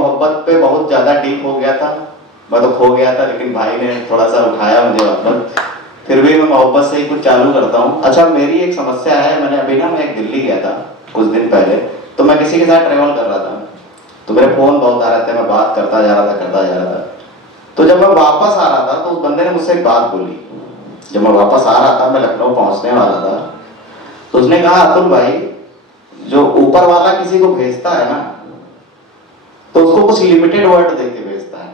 मोहब्बत पे बहुत ज़्यादा डीप हो गया था, मैं तो खो गया था, लेकिन भाई ने थोड़ा सा उठाया मुझे वापस। फिर भी मैं मोहब्बत से ही कुछ चालू करता हूँ। अच्छा, मेरी एक समस्या है, मैंने अभी ना मैं एक दिल्ली गया था कुछ दिन पहले, तो मैं किसी के साथ ट्रेवल कर रहा था, तो मेरे फ़ोन बहुत आ रहे थे, मैं बात करता जा रहा था करता जा रहा था। तो जब मैं वापस आ रहा था तो उस बंदे ने मुझसे एक बात बोली। जब मैं वापस आ रहा था, मैं लखनऊ पहुंचने वाला था, तो उसने कहा, अतुल भाई, जो ऊपर वाला किसी को भेजता है ना, तो उसको कुछ लिमिटेड वर्ड दे के भेजता है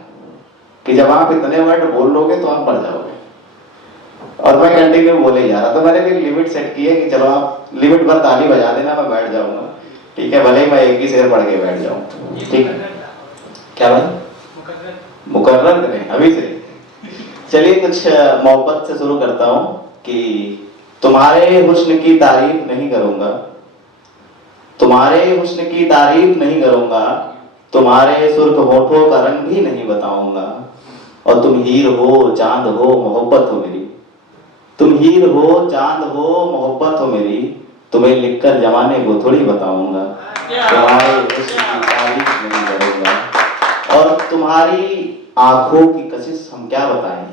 कि जब आप इतने वर्ड बोल लोगे तो आप मर जाओगे। और मैं कंटिन्यू बोले जा रहा था। मैंने भी लिमिट सेट की है कि चलो आप लिमिट पर ताली बजा देना, मैं बैठ जाऊंगा, ठीक है, भले ही मैं एक ही शेर पढ़ के बैठ जाऊं। ठीक, क्या भाई? मुकर्रर करें अभी से? चलिए कुछ मोहब्बत से शुरू करता हूं कि तुम्हारे हुस्न की तारीफ नहीं करूंगा, तुम्हारे हुस्न की तारीफ नहीं करूंगा, तुम्हारे सुर्ख होठों का रंग भी नहीं बताऊंगा, और तुम हीर हो चांद हो मोहब्बत हो मेरी, तुम हीर हो चांद हो मोहब्बत हो मेरी, तुम्हें लिखकर जमाने को थोड़ी बताऊंगा, तुम्हारे हुस्न की तारीफ नहीं करूंगा। और तुम्हारी आंखों की कशिश हम क्या बताएं,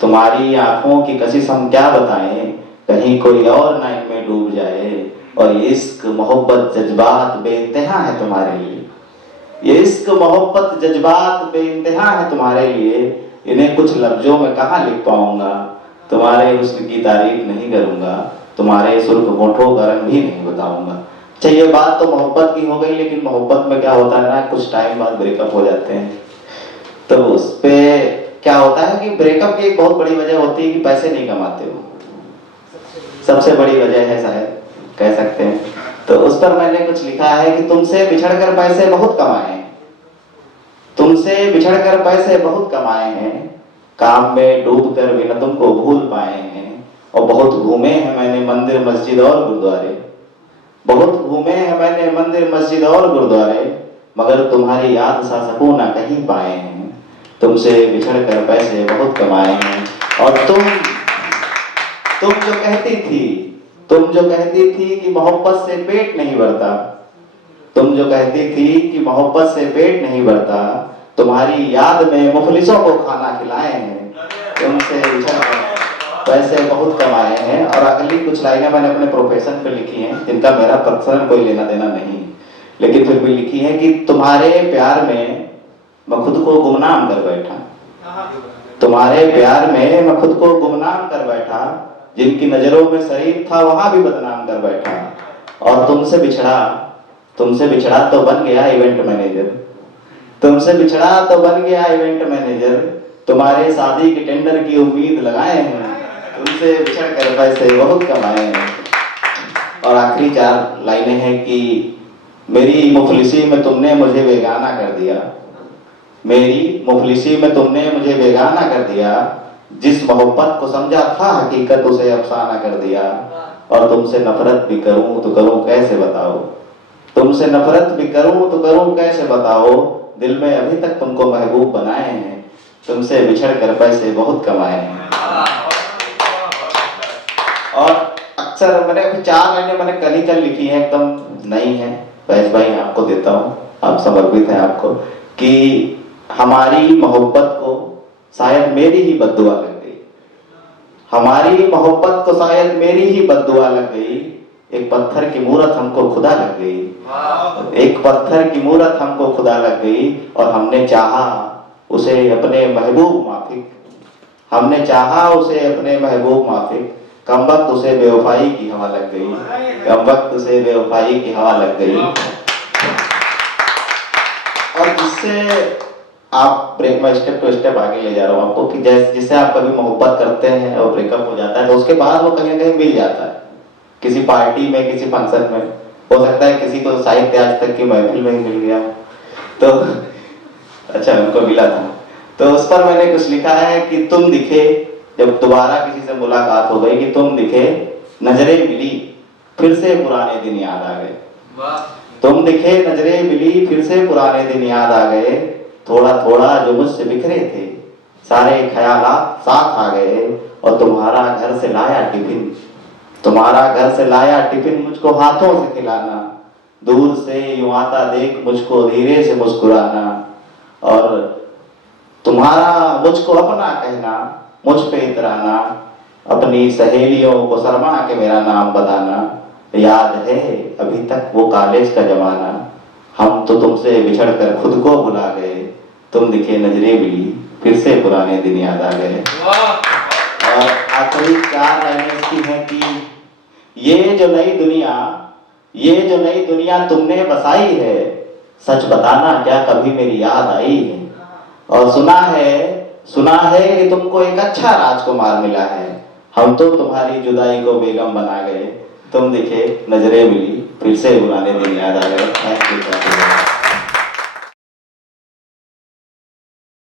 तुम्हारी आंखों की कशिश हम क्या बताएं, कहीं कोई और ना इनमें डूब जाए, और ये इश्क मोहब्बत जज्बात बेइंतहा है तुम्हारे लिए, ये इश्क मोहब्बत जज्बात बेइंतहा है तुम्हारे लिए, इन्हें कुछ लफ्जों में कहाँ लिख पाऊंगा, तुम्हारे हुस्न की तारीफ नहीं करूंगा, तुम्हारे सुर्ख होठों का रंग भी नहीं बताऊंगा। अच्छा, ये बात तो मोहब्बत की हो गई, लेकिन मोहब्बत में क्या होता है ना, कुछ टाइम बाद ब्रेकअप हो जाते हैं। तो उस पे क्या होता है कि ब्रेकअप की एक बहुत बड़ी वजह होती है कि पैसे नहीं कमाते हो, सबसे बड़ी वजह है शायद, कह सकते हैं। तो उस पर मैंने कुछ लिखा है कि तुमसे बिछड़कर पैसे बहुत कमाए हैं, तुमसे बिछड़कर पैसे बहुत कमाए हैं, काम में डूब कर भी न तुमको भूल पाए हैं, और बहुत घूमे हैं मैंने मंदिर मस्जिद और गुरुद्वारे, बहुत घूमे हैं मैंने मंदिर मस्जिद और गुरुद्वारे, मगर तुम्हारी याद सा सुकून ना कहीं पाए हैं, तुमसे बिछड़कर पैसे बहुत कमाए हैं। और तुम जो कहती थी, तुम जो कहती थी कि मोहब्बत से पेट नहीं भरता, तुम जो कहती थी कि मोहब्बत से पेट नहीं भरता, तुम्हारी याद में मुखलिसों को खाना खिलाए हैं, तुमसे बिछड़कर पैसे बहुत कमाए हैं। और अगली कुछ लाइनें मैंने अपने प्रोफेशन पे लिखी हैं, जिनका मेरा पर्सनल कोई लेना देना नहीं, लेकिन फिर भी लिखी है कि तुम्हारे प्यार में मैं खुद को गुमनाम कर बैठा, तुम्हारे प्यार में मैं खुद को गुमनाम कर बैठा, जिनकी नजरों में शरीफ था वहां भी बदनाम कर बैठा, और तुमसे बिछड़ा तो बन गया इवेंट मैनेजर, तुमसे बिछड़ा तो बन गया इवेंट मैनेजर, तुम्हारे शादी के टेंडर की उम्मीद लगाए हैं, तुमसे बिछड़ कर पैसे बहुत कमाए हैं। और आखिरी 4 लाइनें हैं कि मेरी मुफलिसी में तुमने मुझे बेगाना कर दिया, मेरी मुफलिसी में तुमने मुझे बेगाना कर दिया, जिस मोहब्बत को समझा था हकीकत उसे अफसाना कर दिया, और तुमसे नफरत भी करूं तो करूं कैसे बताओ, तुमसे नफरत भी करूं तो करूं कैसे बताओ, दिल में अभी तक तुमको महबूब बनाए हैं, तुमसे बिछड़ कर पैसे बहुत कमाए हैं। और अक्सर मैंने अभी 4 लाइनें मैंने कल लिखी है, एकदम नई है, फैज भाई आपको देता हूँ, आप समर्पित हैं आपको, कि हमारी मोहब्बत को शायद मेरी ही बद्दुआ लग गई, हमारी मोहब्बत को शायद मेरी ही बद्दुआ लग गई, एक पत्थर की मूरत हमको खुदा लग गई, एक पत्थर की मूरत हमको खुदा लग गई, और हमने चाहा उसे अपने महबूब माफिक, हमने चाहा उसे अपने महबूब माफिक, कम वक्त उसे बेवफाई की हवा लग गई, कम वक्त उसे बेवफाई की हवा लग गई। और जिससे आप ब्रेक में स्टेप टू स्टेप आगे ले जा रहा हूँ आपको, कि जिससे आप कभी मोहब्बत करते हैं और ब्रेकअप हो जाता है, तो उसके बाद वो कहीं ना कहीं मिल जाता है, किसी पार्टी में, किसी फंक्शन में, हो सकता है किसी को साहित्य आज तक की महफिल में ही मिल गया, तो अच्छा उनको मिला था। तो उस पर मैंने कुछ लिखा है कि तुम दिखे, जब दोबारा किसी से मुलाकात हो गई, कि तुम दिखे, नजरें मिली, फिर से पुराने दिन याद आ गए, तुम दिखे, नजरें मिली, फिर से पुराने दिन याद आ गए, थोड़ा थोड़ा जो मुझसे बिखरे थे सारे ख्यालात साथ आ गए, और तुम्हारा घर से लाया टिफिन, तुम्हारा घर से लाया टिफिन मुझको हाथों से खिलाना, दूर से यूं आता देख मुझको धीरे से मुस्कुराना, और तुम्हारा मुझको अपना कहना, मुझ पे इतराना, अपनी सहेलियों को शर्मा के मेरा नाम बताना। याद है अभी तक वो कॉलेज का जमाना, हम तो तुमसे बिछड़ कर खुद को भुला गए, तुम दिखे नजरें मिली फिर से पुराने दिन याद आ गए। और आखिरी 4 लाइनें इसकी हैं कि ये जो नई दुनिया तुमने बसाई है, सच बताना क्या कभी मेरी याद आई है। और सुना है कि तुमको एक अच्छा राजकुमार मिला है, हम तो तुम्हारी जुदाई को बेगम बना गए, तुम दिखे नजरें मिली फिर से पुराने दिन याद आ गए। Thank you.